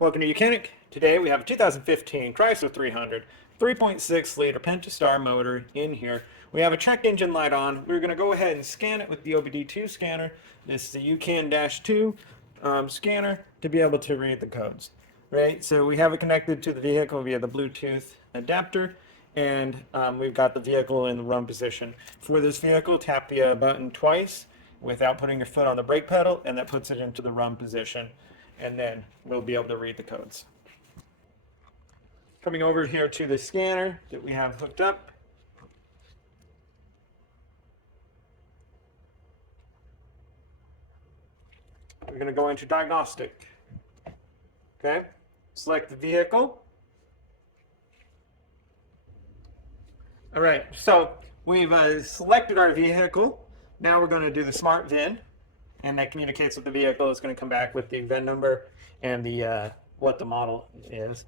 Welcome to Mechanic. Today we have a 2015 Chrysler 300 3.6 liter Pentastar motor in here. We have a check engine light on. We're going to go ahead and scan it with the OBD2 scanner. This is the UCAN-2 scanner to be able to read the codes. Right, so we have it connected to the vehicle via the Bluetooth adapter, and we've got the vehicle in the run position. For this vehicle, tap the button twice without putting your foot on the brake pedal, and that puts it into the run position. And then we'll be able to read the codes. Coming over here to the scanner that we have hooked up. We're going to go into diagnostic. Okay, select the vehicle. All right, so we've selected our vehicle. Now we're going to do the smart VIN. And that communicates with the vehicle. It's going to come back with the VIN number and the what the model is.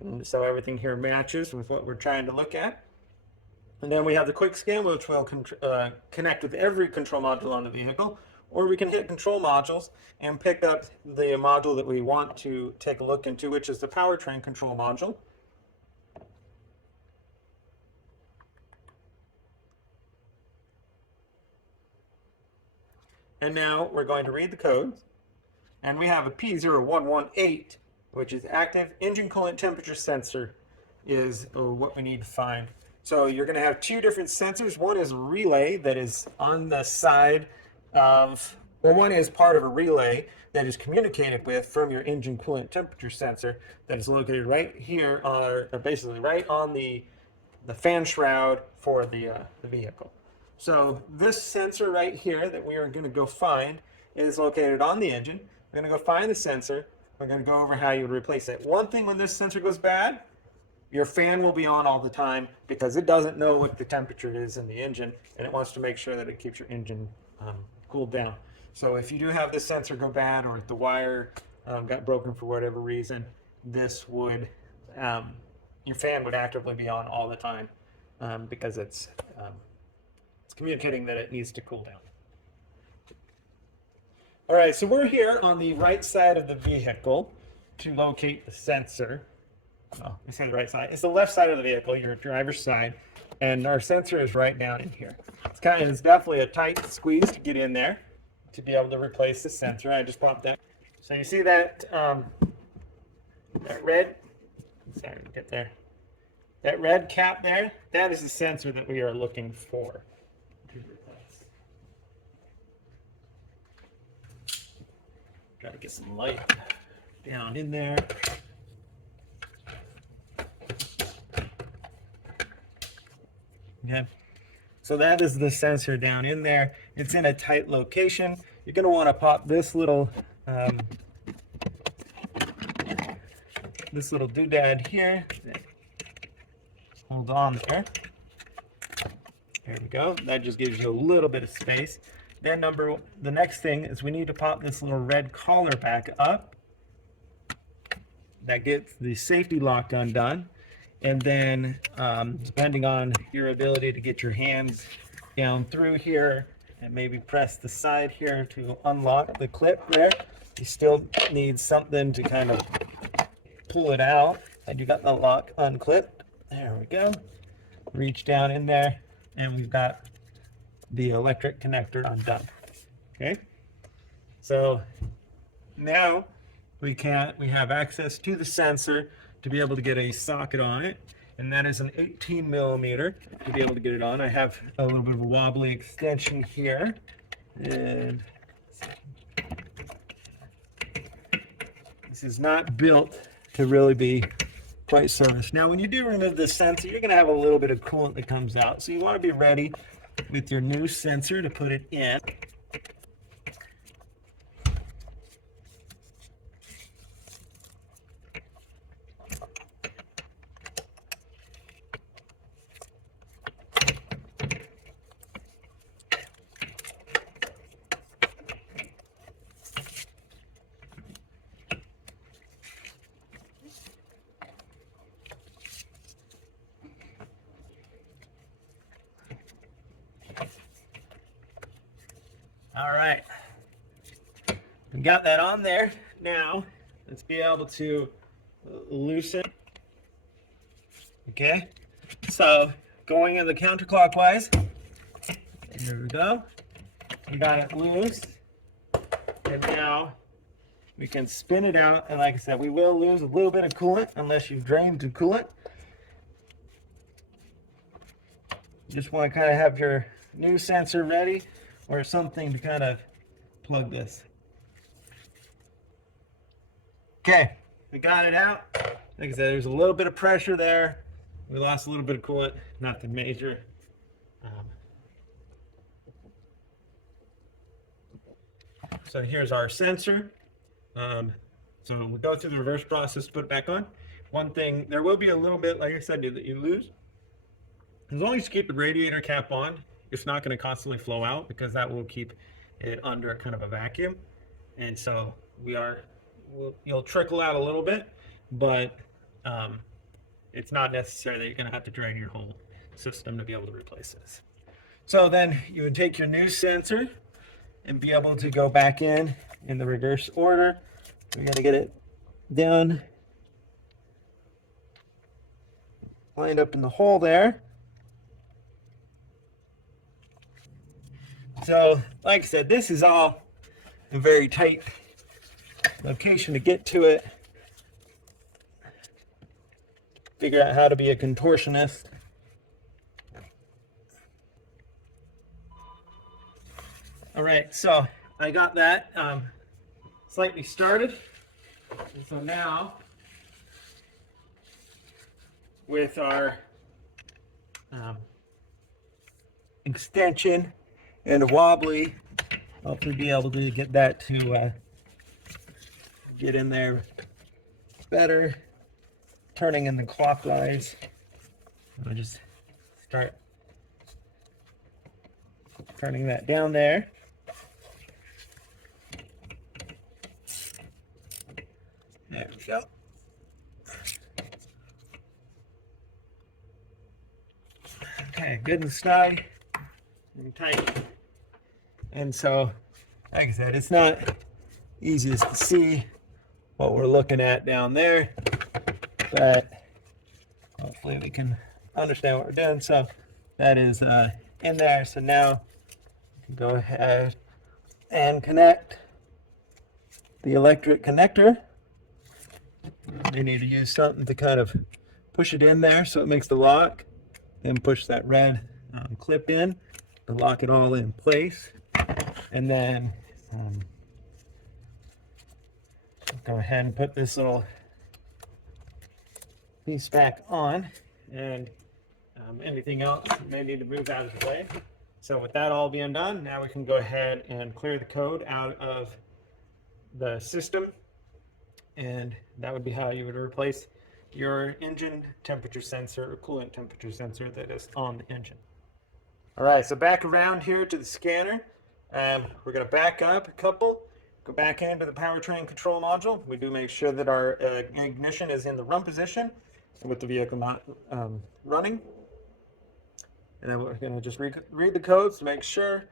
And so everything here matches with what we're trying to look at. And then we have the quick scan, which will connect with every control module on the vehicle. Or we can hit control modules and pick up the module that we want to take a look into, which is the powertrain control module. And now we're going to read the codes. And we have a P0118, which is active engine coolant temperature sensor, is what we need to find. So you're going to have two different sensors. One is a relay that is on the side of, well, one is part of a relay that is communicated with from your engine coolant temperature sensor that is located right here, or basically right on the fan shroud for the vehicle. So this sensor right here that we are going to go find is located on the engine. We're going to go find the sensor. We're going to go over how you would replace it. One thing when this sensor goes bad, your fan will be on all the time because it doesn't know what the temperature is in the engine, and it wants to make sure that it keeps your engine cooled down. So if you do have this sensor go bad, or if the wire got broken for whatever reason, this would, your fan would actively be on all the time because it's communicating that it needs to cool down. All right, so we're here on the right side of the vehicle to locate the sensor. Oh, I say the right side. It's the left side of the vehicle, your driver's side, and our sensor is right down in here. It's definitely a tight squeeze to get in there to be able to replace the sensor. I just popped that. So you see that that red? Sorry, get there. That red cap there. That is the sensor that we are looking for. Try to get some light down in there. Okay, so that is the sensor down in there. It's in a tight location. You're going to want to pop this little doodad here. Hold on there. There we go. That just gives you a little bit of space. Then the next thing is we need to pop this little red collar back up. That gets the safety lock undone. And then depending on your ability to get your hands down through here and maybe press the side here to unlock the clip there, you still need something to kind of pull it out. And you got the lock unclipped. There we go. Reach down in there and we've got the electric connector undone. Okay, so now we have access to the sensor to be able to get a socket on it, and that is an 18 millimeter to be able to get it on. I have a little bit of a wobbly extension here, and this is not built to really be quite serviced. Now when you do remove the sensor, you're going to have a little bit of coolant that comes out, so you want to be ready with your new sensor to put it in. All right, we got that on there. Now let's be able to loosen. Okay, so going in the counterclockwise. Here we go. We got it loose. And now we can spin it out. And like I said, we will lose a little bit of coolant unless you've drained the coolant. You just want to kind of have your new sensor ready or something to kind of plug this. Okay, we got it out. Like I said, there's a little bit of pressure there. We lost a little bit of coolant, nothing major. So here's our sensor. So we go through the reverse process to put it back on. One thing, there will be a little bit, like I said, that you lose. As long as you keep the radiator cap on, it's not going to constantly flow out because that will keep it under kind of a vacuum. And so you'll trickle out a little bit, but it's not necessary that you're going to have to drain your whole system to be able to replace this. So then you would take your new sensor and be able to go back in the reverse order. We're going to get it down, lined up in the hole there. So, like I said, this is all a very tight location to get to it. Figure out how to be a contortionist. All right, so I got that slightly started. And so now, with our extension and wobbly, hopefully be able to get that to get in there better. Turning in the clockwise. I'll just start turning that down there. There we go. Okay, good and snug and tight. And so, like I said, it's not easiest to see what we're looking at down there, but hopefully we can understand what we're doing. So that is in there. So now we can go ahead and connect the electric connector. You need to use something to kind of push it in there so it makes the lock. Then push that red clip in to lock it all in place. And then go ahead and put this little piece back on, and anything else may need to move out of the way. So with that all being done, now we can go ahead and clear the code out of the system, and that would be how you would replace your engine temperature sensor or coolant temperature sensor that is on the engine. All right, so back around here to the scanner. We're going to back up a couple, go back into the powertrain control module. We do make sure that our ignition is in the run position with the vehicle not running. And then we're going to just read the codes to make sure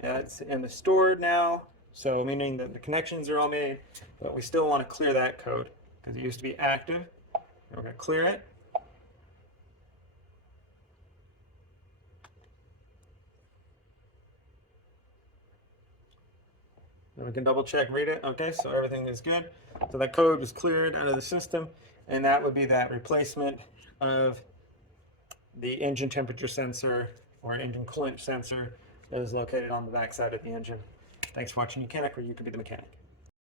it's in the stored now. So meaning that the connections are all made, but we still want to clear that code because it used to be active. We're going to clear it. And we can double check, read it. Okay, so everything is good. So that code was cleared out of the system, and that would be that replacement of the engine temperature sensor or engine coolant sensor that is located on the back side of the engine. Thanks for watching Mechanic, where you could be the mechanic.